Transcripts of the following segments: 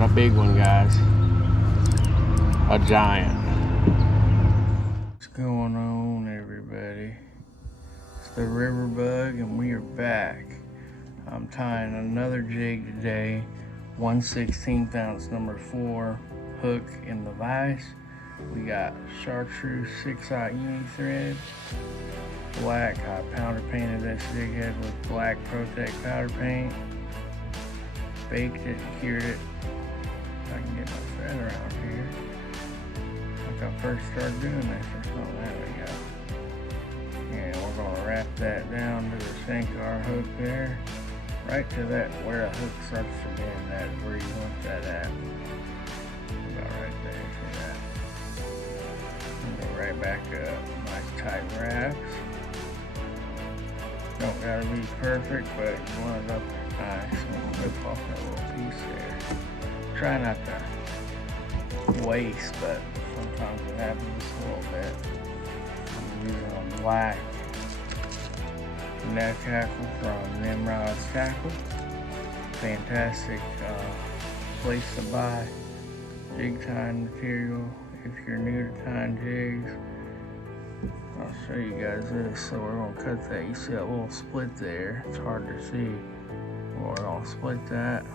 got a big one, guys. A giant. What's going on, everybody? It's the River Bug, and we are back. I'm tying another jig today. 1/16 ounce number 4 hook in the vise. We got chartreuse 6/0 uni thread. Black, I powder painted this jig head with black Protect powder paint. Baked it and cured it. If I can get my thread around here. Like I first started doing this or something. There we go. And we're gonna wrap that down to the shank of our hook there. Right to that where a hook starts to bend. That's where you want that at. About right there, see that? And go right back up. Nice tight wraps. Don't gotta be perfect, but you want it up nice. We'll rip off that little piece there. Try not to waste, but sometimes it happens a little bit. I'm using a black neck hackle from Nimrod's Tackle. Fantastic place to buy jig tying material if you're new to tying jigs. I'll show you guys this. So we're gonna cut that. You see that little split there? It's hard to see. We're gonna split that.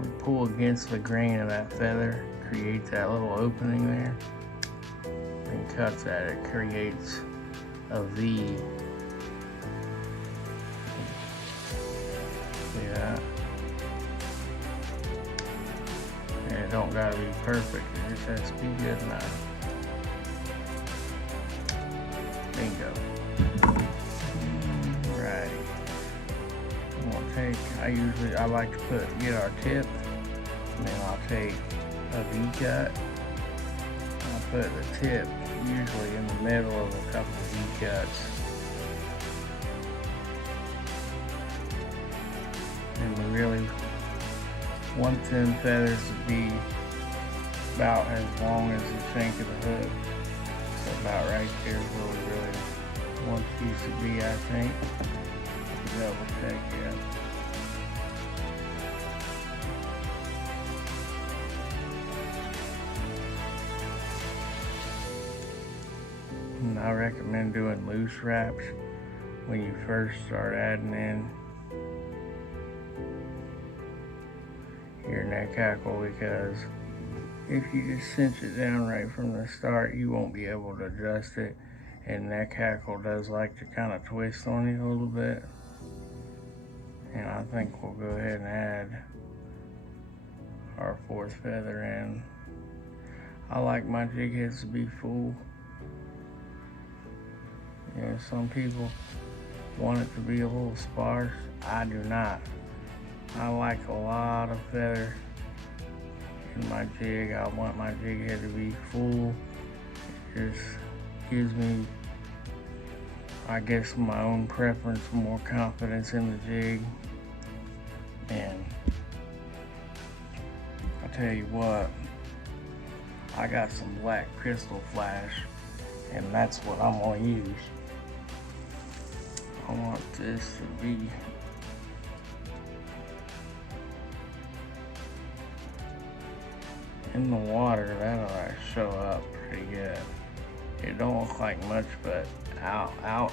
We pull against the grain of that feather, create that little opening there, and cuts that. It creates a V. See that? And it don't gotta be perfect. It just has to be good enough. Bingo. Alrighty. I'm gonna take, I like to get our tip, and then I'll take a V-cut. I'll put the tip usually in the middle of a couple of V-cuts. And we really want them feathers to be about as long as the shank of the hook. So about right there is where we really want these to be, I think. Double check it. And I recommend doing loose wraps when you first start adding in your neck hackle, because if you just cinch it down right from the start, you won't be able to adjust it. And neck hackle does like to kind of twist on you a little bit. And I think we'll go ahead and add our 4th feather in. I like my jig heads to be full. You know, some people want it to be a little sparse. I do not. I like a lot of feather in my jig. I want my jig head to be full. It just gives me, I guess, my own preference, more confidence in the jig. And I tell you what, I got some black crystal flash, and that's what I'm gonna use. I want this to be in the water. That'll show up pretty good. It don't look like much, but out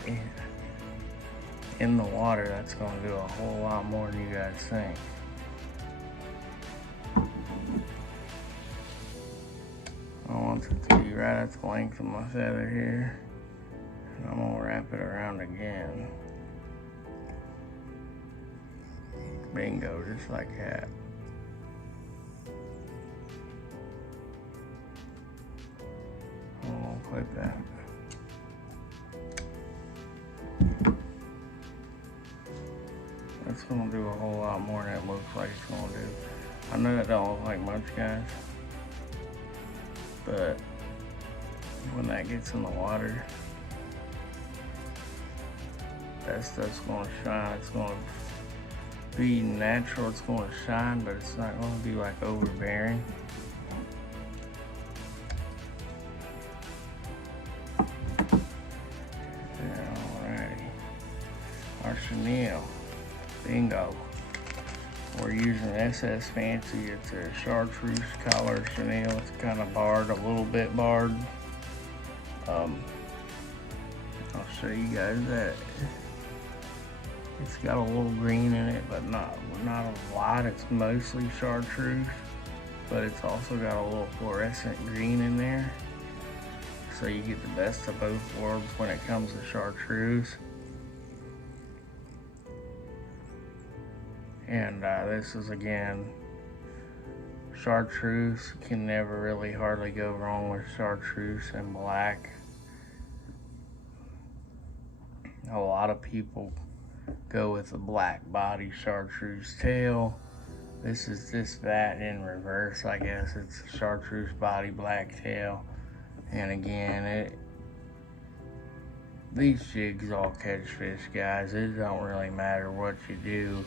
in the water, that's gonna do a whole lot more than you guys think. I want it to be right at the length of my feather here, and I'm gonna wrap it around again. Bingo, just like that. I'm gonna put that. That's gonna do a whole lot more than it looks like it's gonna do. I know that don't look like much, guys, but when that gets in the water, that stuff's gonna shine. It's gonna be natural, it's gonna shine, but it's not gonna be like overbearing. Alrighty. Our chenille. Bingo. We're using SS Fancy. It's a chartreuse collar chenille. It's kind of barred, a little bit barred. I'll show you guys that. It's got a little green in it, but not a lot. It's mostly chartreuse, but it's also got a little fluorescent green in there. So you get the best of both worlds when it comes to chartreuse. And this is, again, chartreuse. You can never really hardly go wrong with chartreuse and black. A lot of people go with a black body chartreuse tail. This is that in reverse, I guess. It's a chartreuse body, black tail. And again, these jigs all catch fish, guys. It don't really matter what you do.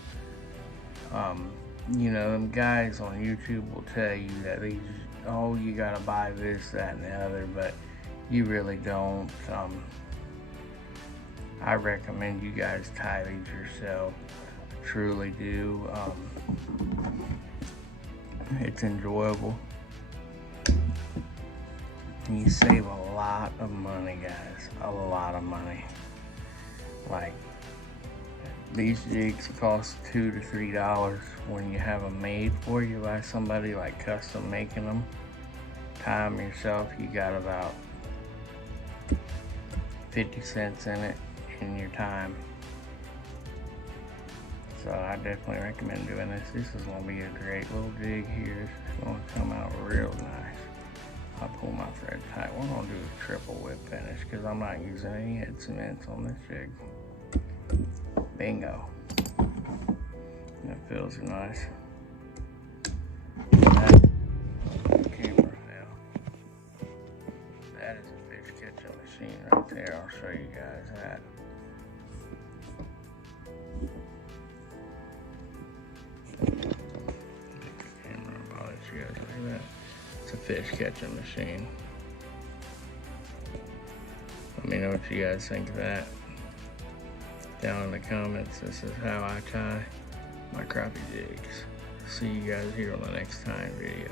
You know, them guys on YouTube will tell you that you gotta buy this, that, and the other, but you really don't. I recommend you guys tie these yourself. Truly do. It's enjoyable. You save a lot of money, guys. A lot of money. Like, these jigs cost $2 to $3 when you have them made for you by somebody, like custom making them. Tie them yourself, you got about 50 cents in it in your time. So I definitely recommend doing this. This is going to be a great little jig here. It's going to come out real nice. I'll pull my thread tight. We're going to do a triple whip finish because I'm not using any head cements on this jig. Bingo. That feels nice. Camera now. That is a fish catching machine right there. I'll show you guys that. Camera, I'll let you guys look at that. It's a fish catching machine. Let me know what you guys think of that down in the comments. This is how I tie my crappie jigs. See you guys here on the next time video.